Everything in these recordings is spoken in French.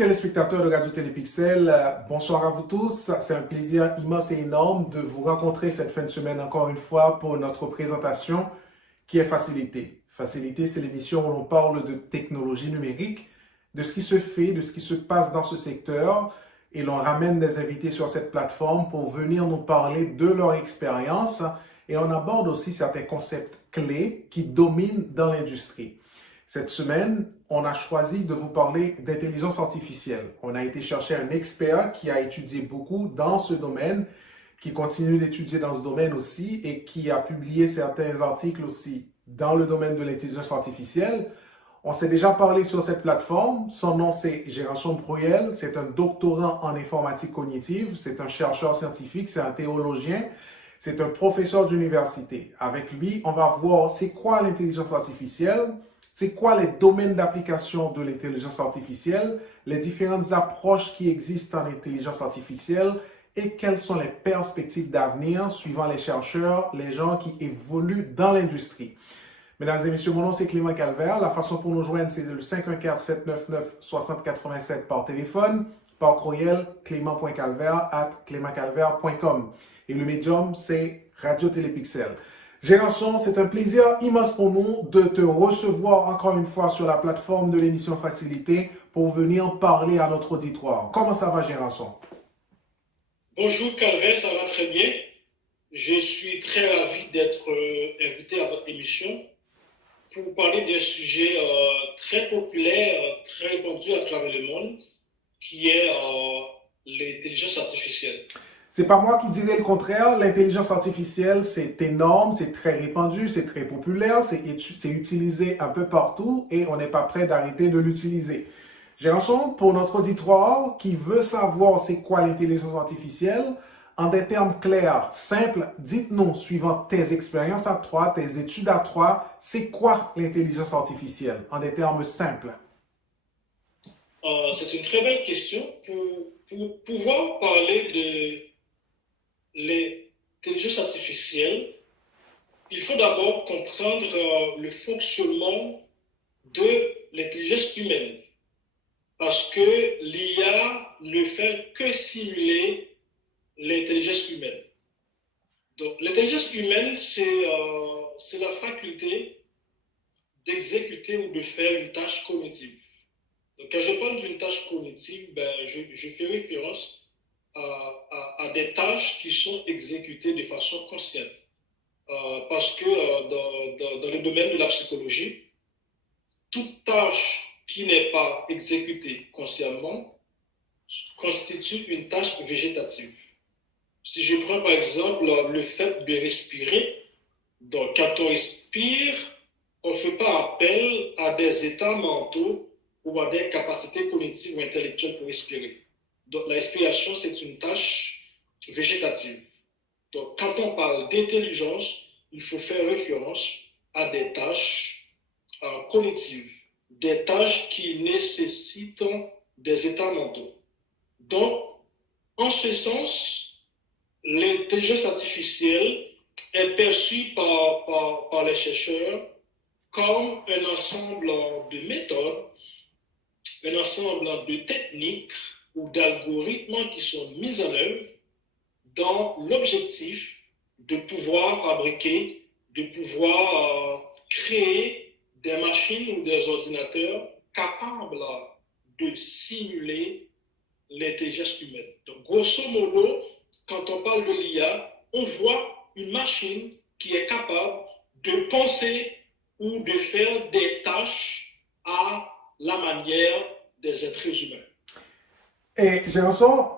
téléspectateurs de Radio Télépixel, bonsoir à vous tous. C'est un plaisir immense et énorme de vous rencontrer cette fin de semaine encore une fois pour notre présentation qui est Facilité. Facilité, c'est l'émission où l'on parle de technologie numérique, de ce qui se fait, de ce qui se passe dans ce secteur et l'on ramène des invités sur cette plateforme pour venir nous parler de leur expérience et on aborde aussi certains concepts clés qui dominent dans l'industrie. Cette semaine, on a choisi de vous parler d'intelligence artificielle. On a été chercher un expert qui a étudié beaucoup dans ce domaine, qui continue d'étudier dans ce domaine aussi et qui a publié certains articles aussi dans le domaine de l'intelligence artificielle. On s'est déjà parlé sur cette plateforme. Son nom, c'est Géranson Proyel. C'est un doctorant en informatique cognitive. C'est un chercheur scientifique, c'est un théologien. C'est un professeur d'université. Avec lui, on va voir c'est quoi l'intelligence artificielle, c'est quoi les domaines d'application de l'intelligence artificielle, les différentes approches qui existent en intelligence artificielle et quelles sont les perspectives d'avenir suivant les chercheurs, les gens qui évoluent dans l'industrie. Mesdames et messieurs, mon nom c'est Clément Calvert. La façon pour nous joindre, c'est le 514-799-6087 par téléphone, par courriel clément.calvert@clémentcalvert.com. Et le médium, c'est Radio Télépixel. Géranson, c'est un plaisir immense pour nous de te recevoir encore une fois sur la plateforme de l'émission Facilité pour venir parler à notre auditoire. Comment ça va, Géranson? Bonjour Calvert, ça va très bien. Je suis très ravi d'être invité à votre émission pour parler d'un sujet très populaire, très répandu à travers le monde, qui est l'intelligence artificielle. C'est pas moi qui dirais le contraire. L'intelligence artificielle, c'est énorme, c'est très répandu, c'est très populaire, c'est utilisé un peu partout et on n'est pas prêt d'arrêter de l'utiliser. Géranson, pour notre auditoire qui veut savoir c'est quoi l'intelligence artificielle, en des termes clairs, simples, dites-nous, suivant tes expériences à toi, tes études à toi, c'est quoi l'intelligence artificielle, en des termes simples? C'est une très belle question. Pour pouvoir parler de l'intelligence artificielle, il faut d'abord comprendre le fonctionnement de l'intelligence humaine. Parce que l'IA ne fait que simuler l'intelligence humaine. Donc, l'intelligence humaine, c'est la faculté d'exécuter ou de faire une tâche cognitive. Donc, quand je parle d'une tâche cognitive, je fais référence à des tâches qui sont exécutées de façon consciente. Parce que dans le domaine de la psychologie, toute tâche qui n'est pas exécutée consciemment constitue une tâche végétative. Si je prends par exemple le fait de respirer, donc quand on respire, on ne fait pas appel à des états mentaux ou à des capacités cognitives ou intellectuelles pour respirer. Donc la respiration, c'est une tâche végétative. Donc quand on parle d'intelligence, il faut faire référence à des tâches cognitives, des tâches qui nécessitent des états mentaux. Donc, en ce sens, l'intelligence artificielle est perçue par les chercheurs comme un ensemble de méthodes, un ensemble de techniques ou d'algorithmes qui sont mis en œuvre dans l'objectif de pouvoir fabriquer, de pouvoir créer des machines ou des ordinateurs capables de simuler l'intelligence humaine. Donc, grosso modo, quand on parle de l'IA, on voit une machine qui est capable de penser ou de faire des tâches à la manière des êtres humains. Et Géranson,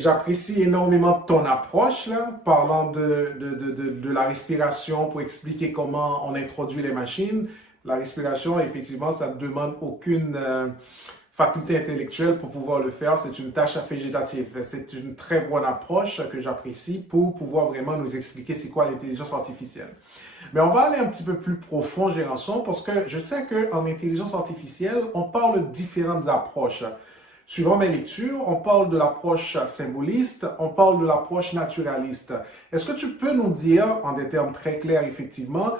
j'apprécie énormément ton approche, là, parlant de la respiration pour expliquer comment on introduit les machines. La respiration, effectivement, ça ne demande aucune faculté intellectuelle pour pouvoir le faire. C'est une tâche végétative. C'est une très bonne approche que j'apprécie pour pouvoir vraiment nous expliquer c'est quoi l'intelligence artificielle. Mais on va aller un petit peu plus profond, Géranson, parce que je sais qu'en intelligence artificielle, on parle de différentes approches. Suivant mes lectures, on parle de l'approche symboliste, on parle de l'approche naturaliste. Est-ce que tu peux nous dire, en des termes très clairs, effectivement,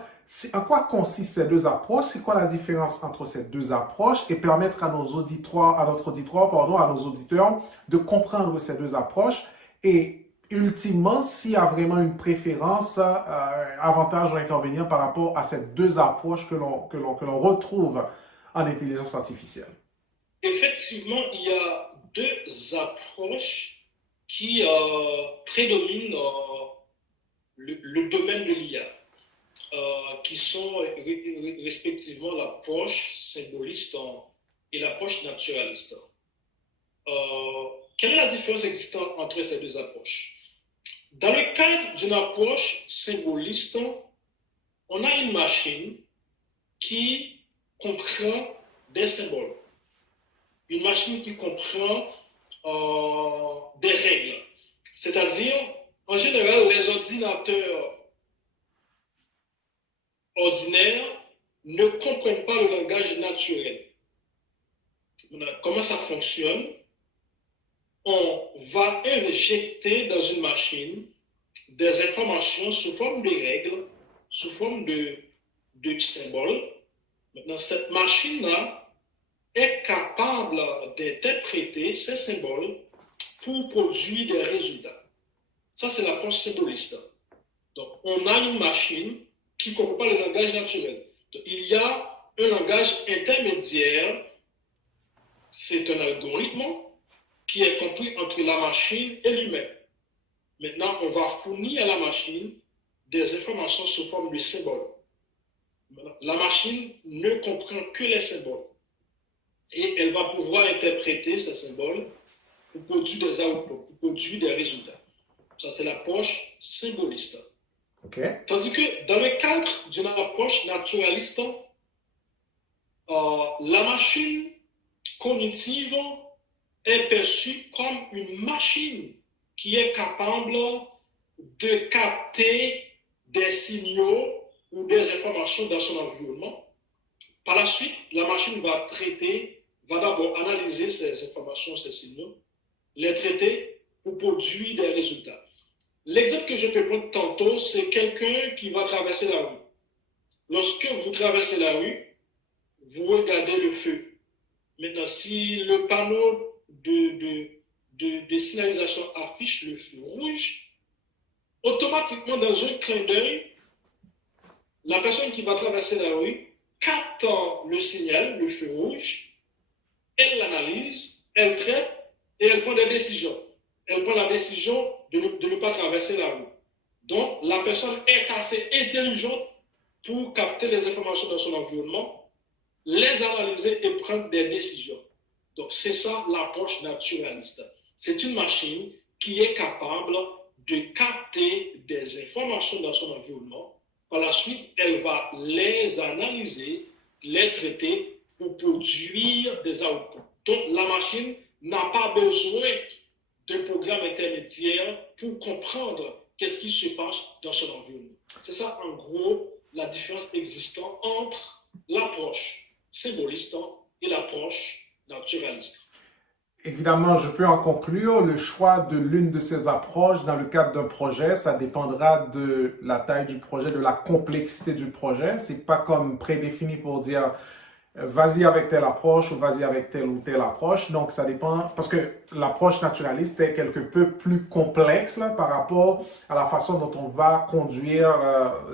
En quoi consistent ces deux approches? C'est quoi la différence entre ces deux approches? Et permettre à notre auditoire, pardon, à nos auditeurs de comprendre ces deux approches et ultimement, s'il y a vraiment une préférence, avantage ou inconvénient par rapport à ces deux approches que l'on retrouve en intelligence artificielle. Effectivement, il y a deux approches qui prédominent le domaine de l'IA, qui sont respectivement l'approche symboliste et l'approche naturaliste. Quelle est la différence existante entre ces deux approches? Dans le cadre d'une approche symboliste, on a une machine qui comprend des symboles, une machine qui comprend des règles. C'est-à-dire, en général, les ordinateurs ordinaires ne comprennent pas le langage naturel. Comment ça fonctionne? On va injecter dans une machine des informations sous forme de règles, sous forme de symboles. Maintenant, cette machine-là est capable d'interpréter ces symboles pour produire des résultats. Ça, c'est l'approche symboliste. Donc, on a une machine qui ne comprend pas le langage naturel. Donc, il y a un langage intermédiaire, c'est un algorithme qui est compris entre la machine et l'humain. Maintenant, on va fournir à la machine des informations sous forme de symboles. La machine ne comprend que les symboles. Et elle va pouvoir interpréter ces symboles pour produire des outputs, pour produire des résultats. Ça, c'est l'approche symboliste. Okay. Tandis que dans le cadre d'une approche naturaliste, la machine cognitive est perçue comme une machine qui est capable de capter des signaux ou des informations dans son environnement. Par la suite, la machine va d'abord analyser ces informations, ces signaux, les traiter pour produire des résultats. L'exemple que je peux prendre tantôt, c'est quelqu'un qui va traverser la rue. Lorsque vous traversez la rue, vous regardez le feu. Maintenant, si le panneau de signalisation affiche le feu rouge, automatiquement, dans un clin d'œil, la personne qui va traverser la rue capte le signal, le feu rouge, elle l'analyse, elle traite et elle prend des décisions. Elle prend la décision de ne pas traverser la rue. Donc, la personne est assez intelligente pour capter les informations dans son environnement, les analyser et prendre des décisions. Donc, c'est ça l'approche naturaliste. C'est une machine qui est capable de capter des informations dans son environnement. Par la suite, elle va les analyser, les traiter pour produire des outputs. Donc, la machine n'a pas besoin d'un programme intermédiaire pour comprendre qu'est-ce qui se passe dans son environnement. C'est ça, en gros, la différence existante entre l'approche symboliste et l'approche naturaliste. Évidemment, je peux en conclure, le choix de l'une de ces approches dans le cadre d'un projet, ça dépendra de la taille du projet, de la complexité du projet. C'est pas comme prédéfini pour dire vas-y avec telle approche ou vas-y avec telle ou telle approche. Donc, ça dépend, parce que l'approche naturaliste est quelque peu plus complexe là, par rapport à la façon dont on va conduire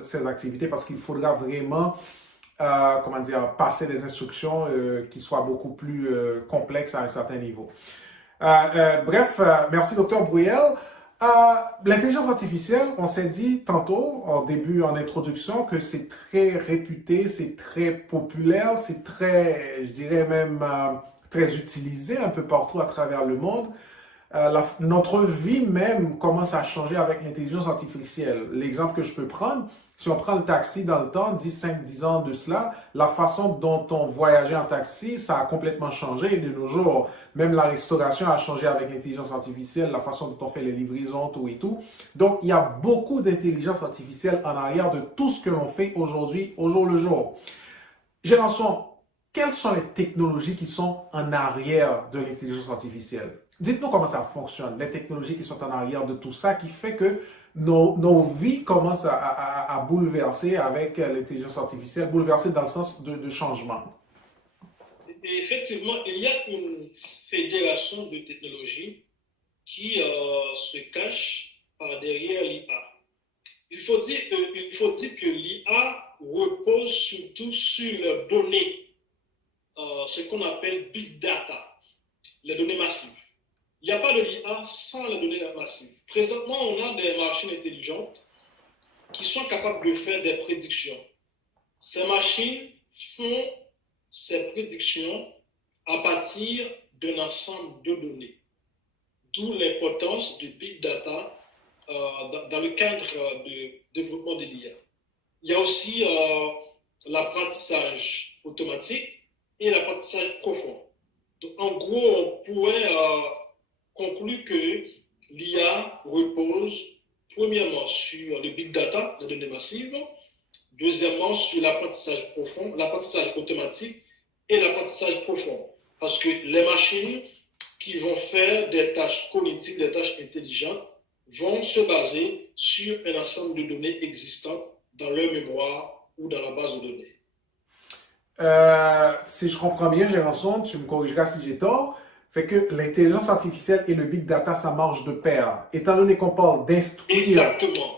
ces activités, parce qu'il faudra vraiment passer des instructions qui soient beaucoup plus complexes à un certain niveau. Bref, merci Dr. Bruyel. L'intelligence artificielle, on s'est dit tantôt, en début, en introduction, que c'est très réputé, c'est très populaire, c'est très, je dirais même, très utilisé un peu partout à travers le monde. Notre vie même commence à changer avec l'intelligence artificielle. L'exemple que je peux prendre, si on prend le taxi dans le temps, 10 ans de cela, la façon dont on voyageait en taxi, ça a complètement changé. De nos jours, même la restauration a changé avec l'intelligence artificielle, la façon dont on fait les livraisons, tout et tout. Donc, il y a beaucoup d'intelligence artificielle en arrière de tout ce que l'on fait aujourd'hui, au jour le jour. Jean-François, quelles sont les technologies qui sont en arrière de l'intelligence artificielle? Dites-nous comment ça fonctionne, les technologies qui sont en arrière de tout ça, qui fait que nos vies commencent à bouleverser avec l'intelligence artificielle, bouleverser dans le sens de changement. Et effectivement, il y a une fédération de technologies qui se cache derrière l'IA. Il faut dire que l'IA repose surtout sur les données, ce qu'on appelle big data, les données massives. Il n'y a pas de l'IA sans les données massives. Présentement, on a des machines intelligentes qui sont capables de faire des prédictions. Ces machines font ces prédictions à partir d'un ensemble de données, d'où l'importance du big data dans le cadre du développement de l'IA. Il y a aussi l'apprentissage automatique et l'apprentissage profond. Donc, en gros, on pourrait conclure que l'IA repose premièrement sur le big data, les données massives, deuxièmement sur l'apprentissage profond, l'apprentissage automatique et l'apprentissage profond. Parce que les machines qui vont faire des tâches cognitives, des tâches intelligentes, vont se baser sur un ensemble de données existantes dans leur mémoire ou dans la base de données. Si je comprends bien, Gérançon, tu me corrigeras si j'ai tort, fait que l'intelligence artificielle et le big data, ça marche de pair. Exactement.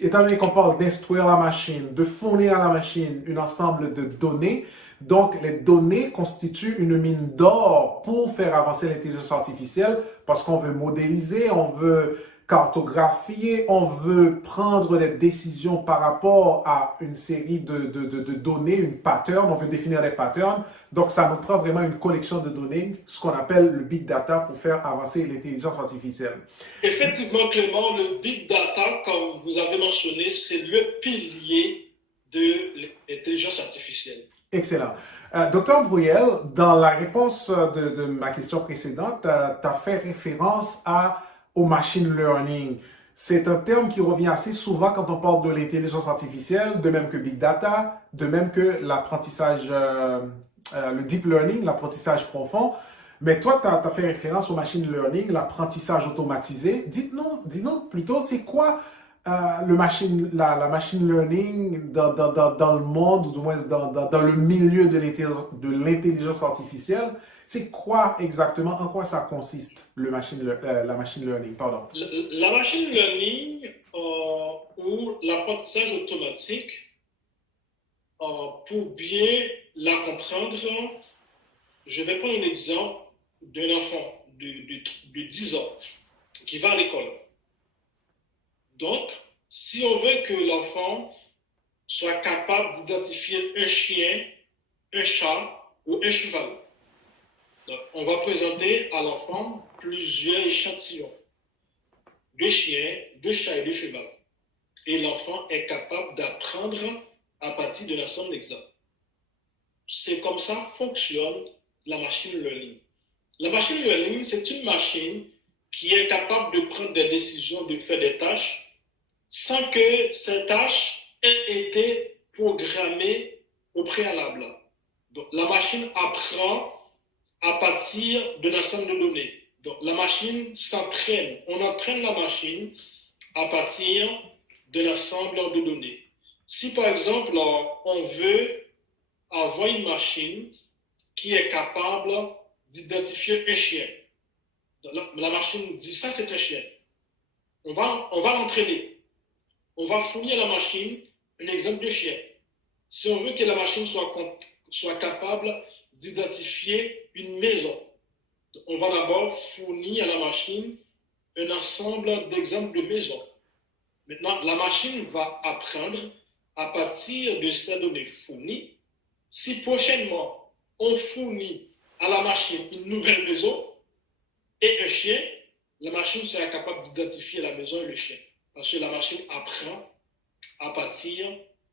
Étant donné qu'on parle d'instruire la machine, de fournir à la machine un ensemble de données, donc les données constituent une mine d'or pour faire avancer l'intelligence artificielle parce qu'on veut modéliser, on veut cartographier, on veut prendre des décisions par rapport à une série de données, une pattern, on veut définir des patterns. Donc ça nous prend vraiment une collection de données, ce qu'on appelle le big data pour faire avancer l'intelligence artificielle. Effectivement, Clément, le big data, comme vous avez mentionné, c'est le pilier de l'intelligence artificielle. Excellent. Docteur Bruyel, dans la réponse de ma question précédente, tu as fait référence au machine learning. C'est un terme qui revient assez souvent quand on parle de l'intelligence artificielle, de même que big data, de même que l'apprentissage, le deep learning, l'apprentissage profond. Mais toi, tu as fait référence au machine learning, l'apprentissage automatisé. Dis-nous plutôt, c'est quoi la machine learning dans le monde, ou du moins dans le milieu de l'intelligence artificielle? C'est quoi exactement, en quoi ça consiste, la machine learning, pardon? La machine learning ou l'apprentissage automatique, pour bien la comprendre, je vais prendre un exemple d'un enfant de 10 ans qui va à l'école. Donc, si on veut que l'enfant soit capable d'identifier un chien, un chat ou un cheval, donc, on va présenter à l'enfant plusieurs échantillons de chiens, de chats et de cheval. Et l'enfant est capable d'apprendre à partir de l'ensemble d'exemples. C'est comme ça fonctionne la machine learning. La machine learning, c'est une machine qui est capable de prendre des décisions, de faire des tâches, sans que ces tâches aient été programmées au préalable. Donc, la machine apprend à partir d'un ensemble de données. Donc, la machine s'entraîne. On entraîne la machine à partir d'un ensemble de données. Si, par exemple, on veut avoir une machine qui est capable d'identifier un chien, la machine dit ça, c'est un chien. On va l'entraîner. On va fournir à la machine un exemple de chien. Si on veut que la machine soit capable d'identifier une maison, on va d'abord fournir à la machine un ensemble d'exemples de maisons. Maintenant, la machine va apprendre à partir de ces données fournies. Si prochainement, on fournit à la machine une nouvelle maison et un chien, la machine sera capable d'identifier la maison et le chien. Parce que la machine apprend à partir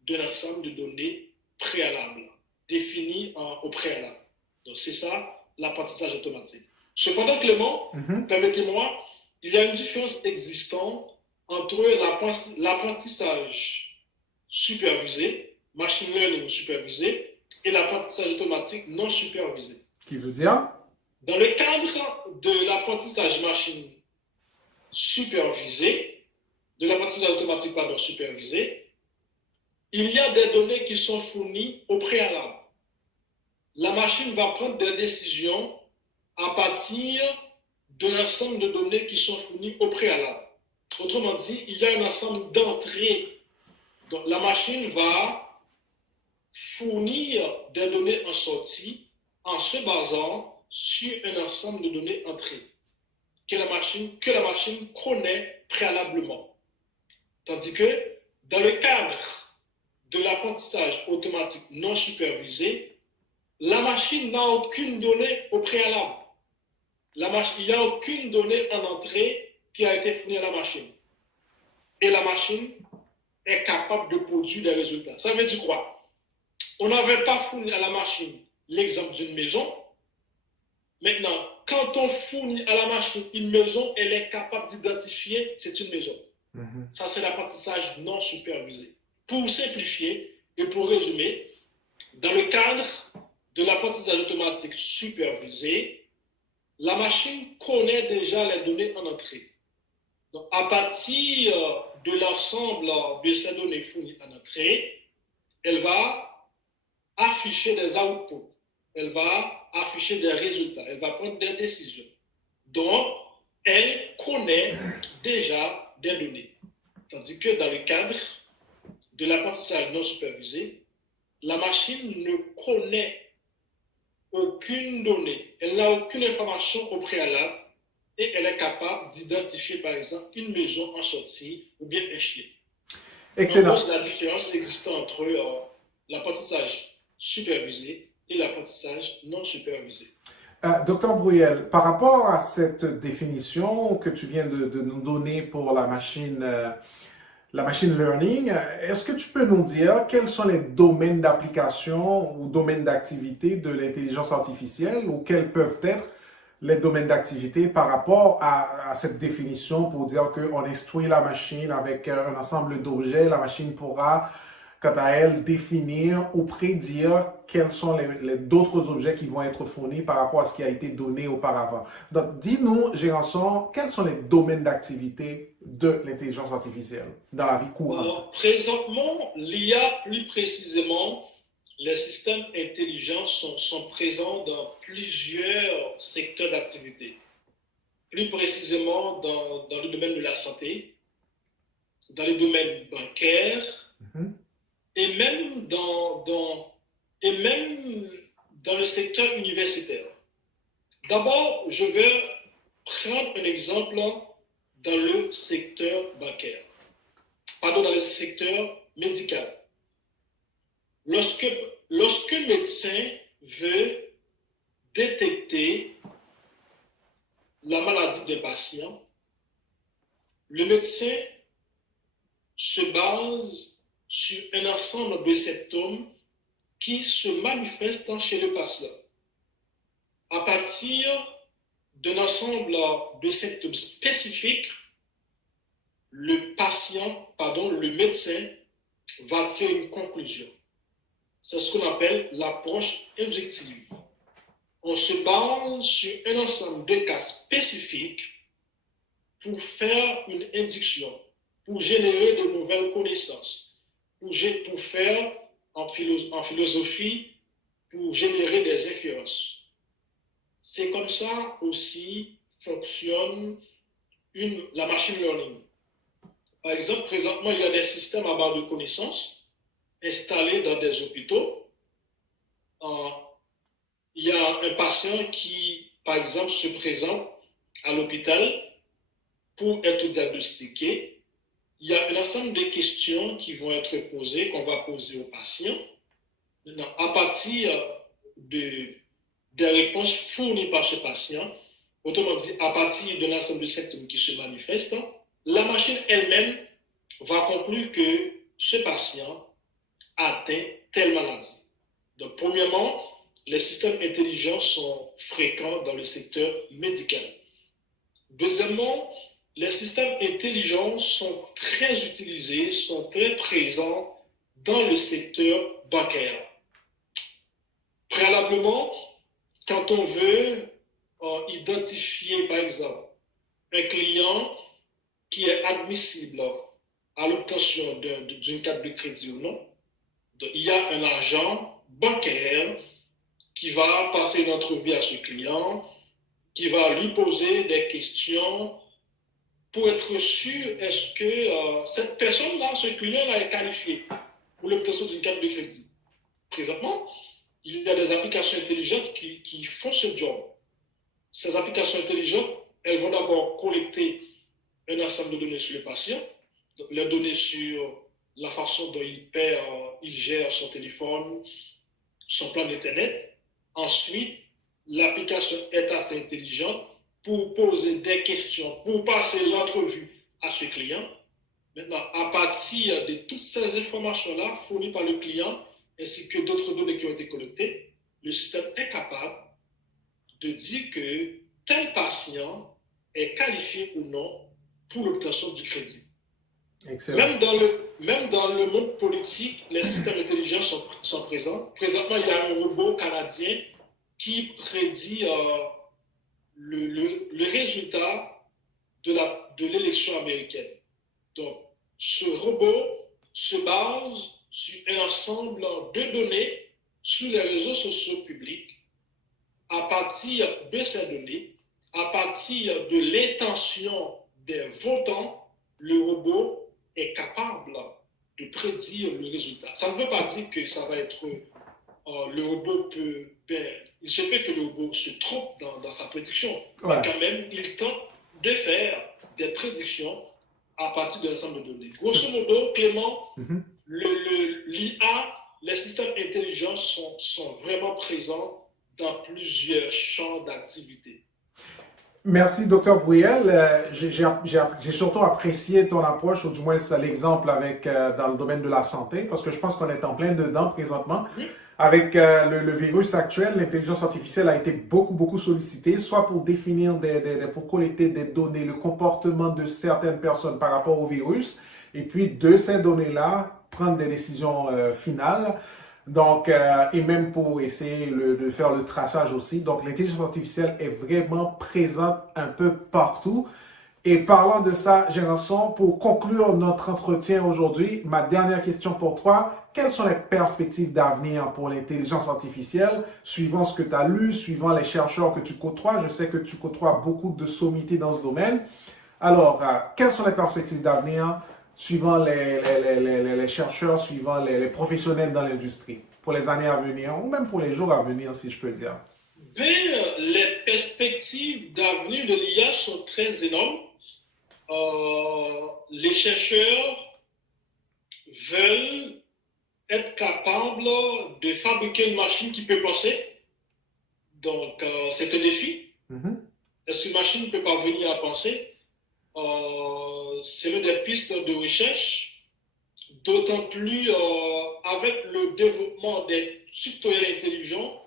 d'un ensemble de données préalables, définies au préalable. Donc, c'est ça, l'apprentissage automatique. Cependant, Clément, permettez-moi, il y a une différence existante entre l'apprentissage supervisé, machine learning supervisé, et l'apprentissage automatique non supervisé. Qui veut dire? Dans le cadre de l'apprentissage machine supervisé, de l'apprentissage automatique supervisé, il y a des données qui sont fournies au préalable. La machine va prendre des décisions à partir de l'ensemble de données qui sont fournies au préalable. Autrement dit, il y a un ensemble d'entrées. Donc, la machine va fournir des données en sortie en se basant sur un ensemble de données entrées que la machine connaît préalablement. Tandis que dans le cadre de l'apprentissage automatique non supervisé, la machine n'a aucune donnée au préalable. Il n'y a aucune donnée en entrée qui a été fournie à la machine. Et la machine est capable de produire des résultats. Ça veut dire quoi? On n'avait pas fourni à la machine l'exemple d'une maison. Maintenant, quand on fournit à la machine une maison, elle est capable d'identifier c'est une maison. Ça, c'est l'apprentissage non supervisé. Pour simplifier et pour résumer, dans le cadre de l'apprentissage automatique supervisé, la machine connaît déjà les données en entrée. Donc, à partir de l'ensemble de ces données fournies en entrée, elle va afficher des outputs, elle va afficher des résultats, elle va prendre des décisions. Donc, elle connaît déjà des données. Tandis que dans le cadre de l'apprentissage non supervisé, la machine ne connaît aucune donnée, elle n'a aucune information au préalable et elle est capable d'identifier par exemple une maison en sortie ou bien un chien. Excellent. C'est la différence existant entre l'apprentissage supervisé et l'apprentissage non supervisé. Docteur Bruyel, par rapport à cette définition que tu viens de nous donner pour la machine learning, est-ce que tu peux nous dire quels sont les domaines d'application ou domaines d'activité de l'intelligence artificielle ou quels peuvent être les domaines d'activité par rapport à cette définition pour dire qu'on instruit la machine avec un ensemble d'objets, la machine pourra, quant à elle, définir ou prédire quels sont d'autres objets qui vont être fournis par rapport à ce qui a été donné auparavant. Donc, dis-nous, Gérançon, quels sont les domaines d'activité de l'intelligence artificielle dans la vie courante? Présentement, l'IA, plus précisément, les systèmes intelligents sont présents dans plusieurs secteurs d'activité. Plus précisément dans le domaine de la santé, dans le domaine bancaire, et même dans le secteur universitaire. D'abord, je vais prendre un exemple dans le secteur bancaire, dans le secteur médical. Lorsque un médecin veut détecter la maladie d'un patient, le médecin se base sur un ensemble de symptômes qui se manifestent chez le patient. À partir d'un ensemble de symptômes spécifiques, le médecin va tirer une conclusion. C'est ce qu'on appelle l'approche inductive. On se base sur un ensemble de cas spécifiques pour faire une induction, pour générer de nouvelles connaissances, pour faire en philosophie, pour générer des inférences. C'est comme ça aussi fonctionne la machine learning. Par exemple, présentement, il y a des systèmes à base de connaissances installés dans des hôpitaux. Il y a un patient qui, par exemple, se présente à l'hôpital pour être diagnostiqué. Il y a un ensemble de questions qui vont être posées, qu'on va poser au patient. Maintenant, à partir des réponses fournies par ce patient, autrement dit, à partir d'un ensemble de symptômes qui se manifestent, la machine elle-même va conclure que ce patient atteint telle maladie. Donc, premièrement, les systèmes intelligents sont fréquents dans le secteur médical. Deuxièmement, les systèmes intelligents sont très utilisés, sont très présents dans le secteur bancaire. Préalablement, quand on veut identifier, par exemple, un client qui est admissible à l'obtention d'une carte de crédit ou non, donc, il y a un agent bancaire qui va passer une entrevue à ce client, qui va lui poser des questions pour être sûr est-ce que cette personne-là, ce client-là est qualifié pour l'obtention d'une carte de crédit. Présentement, il y a des applications intelligentes qui font ce job. Ces applications intelligentes, elles vont d'abord collecter un ensemble de données sur le patient, les données sur la façon dont il gère son téléphone, son plan d'Internet. Ensuite, l'application est assez intelligente pour poser des questions, pour passer l'entrevue à ce client. Maintenant, à partir de toutes ces informations-là fournies par le client, ainsi que d'autres données qui ont été collectées, le système est capable de dire que tel patient est qualifié ou non pour l'obtention du crédit. Excellent. Même dans le monde politique, les systèmes intelligents sont présents. Présentement, il y a un robot canadien qui prédit le résultat de l'élection américaine. Donc, ce robot se base sur un ensemble de données sur les réseaux sociaux publics. À partir de ces données, à partir de l'intention des votants, le robot est capable de prédire le résultat. Ça ne veut pas dire que ça va être... le robot peut... il se peut que le robot se trompe dans sa prédiction, mais quand même, il tente de faire des prédictions à partir d'un ensemble de données. Grosso modo, Clément, l'IA, les systèmes intelligents sont vraiment présents dans plusieurs champs d'activité. Merci, Dr. Bruyel. J'ai surtout apprécié ton approche, ou du moins c'est l'exemple avec dans le domaine de la santé, parce que je pense qu'on est en plein dedans présentement. Avec le virus actuel, l'intelligence artificielle a été beaucoup sollicitée, soit pour définir, pour collecter des données, le comportement de certaines personnes par rapport au virus, et puis de ces données-là, prendre des décisions finales. Donc, et même pour essayer de faire le traçage aussi. Donc, l'intelligence artificielle est vraiment présente un peu partout. Et parlant de ça, Gérançon, pour conclure notre entretien aujourd'hui, ma dernière question pour toi, quelles sont les perspectives d'avenir pour l'intelligence artificielle, suivant ce que tu as lu, suivant les chercheurs que tu côtoies? Je sais que tu côtoies beaucoup de sommités dans ce domaine. Alors, quelles sont les perspectives d'avenir suivant les chercheurs, suivant les professionnels dans l'industrie, pour les années à venir, ou même pour les jours à venir, si je peux dire? Les perspectives d'avenir de l'IA sont très énormes. Les chercheurs veulent être capables de fabriquer une machine qui peut penser. Donc, c'est un défi. Est-ce qu'une machine ne peut pas venir à penser? C'est l'une des pistes de recherche, d'autant plus avec le développement des tutoriels intelligents,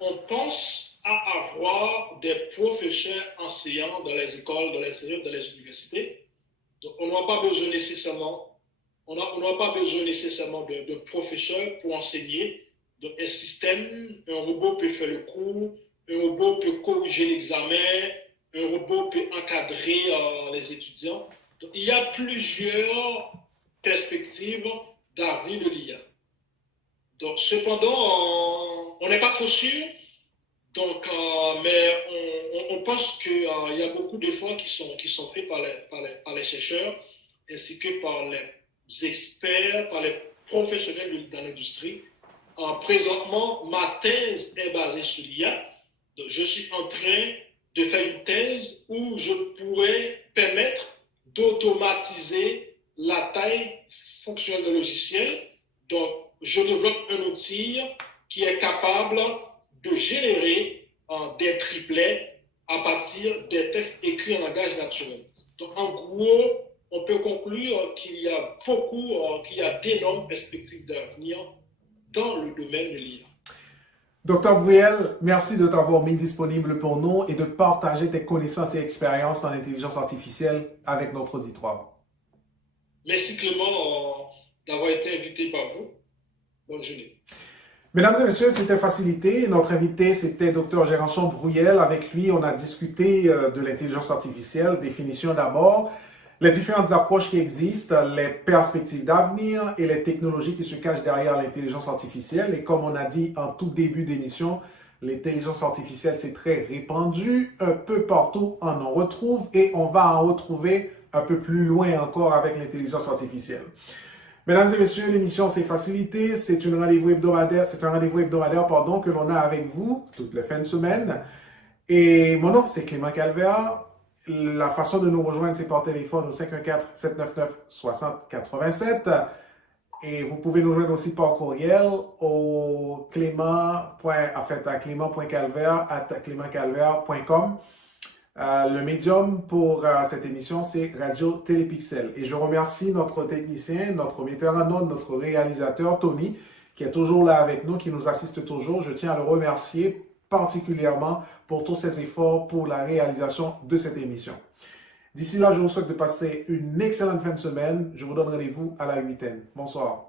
on pense à avoir des professeurs enseignants dans les écoles, dans les universités. Donc, on n'aura pas besoin nécessairement, de professeurs pour enseigner. Donc, un robot peut faire le cours, un robot peut corriger l'examen, un robot peut encadrer les étudiants. Donc, il y a plusieurs perspectives d'avenir de l'IA. Donc, cependant, on n'est pas trop sûr. Donc, mais on pense qu'il y a beaucoup d'efforts qui sont faits par les chercheurs ainsi que par les experts, par les professionnels dans l'industrie. Présentement, ma thèse est basée sur l'IA. Donc, je suis en train de faire une thèse où je pourrais permettre d'automatiser la taille fonctionnelle de logiciel. Donc, je développe un outil qui est capable de générer des triplets à partir des textes écrits en langage naturel. Donc, en gros, on peut conclure qu'il y a d'énormes perspectives d'avenir dans le domaine de l'IA. Dr. Bruyel, merci de t'avoir mis disponible pour nous et de partager tes connaissances et expériences en intelligence artificielle avec notre auditoire. Merci Clément d'avoir été invité par vous. Bonne journée. Mesdames et messieurs, c'était Facilité. Notre invité, c'était Dr. Gérançon Bruyel. Avec lui, on a discuté de l'intelligence artificielle, définition d'abord, les différentes approches qui existent, les perspectives d'avenir et les technologies qui se cachent derrière l'intelligence artificielle. Et comme on a dit en tout début d'émission, l'intelligence artificielle, c'est très répandu. Un peu partout, on en retrouve et on va en retrouver un peu plus loin encore avec l'intelligence artificielle. Mesdames et messieurs, l'émission c'est Facilité. C'est un rendez-vous hebdomadaire, que l'on a avec vous toutes les fins de semaine. Et mon nom, c'est Clément Calvert. La façon de nous rejoindre, c'est par téléphone au 514-799-6087. Et vous pouvez nous joindre aussi par courriel au clément.calvert@clémentcalvert.com. Le médium pour cette émission, c'est Radio Télépixel. Et je remercie notre technicien, notre metteur en ondes, notre réalisateur, Tony, qui est toujours là avec nous, qui nous assiste toujours. Je tiens à le remercier particulièrement pour tous ses efforts pour la réalisation de cette émission. D'ici là, je vous souhaite de passer une excellente fin de semaine. Je vous donne rendez-vous à la 8e. Bonsoir.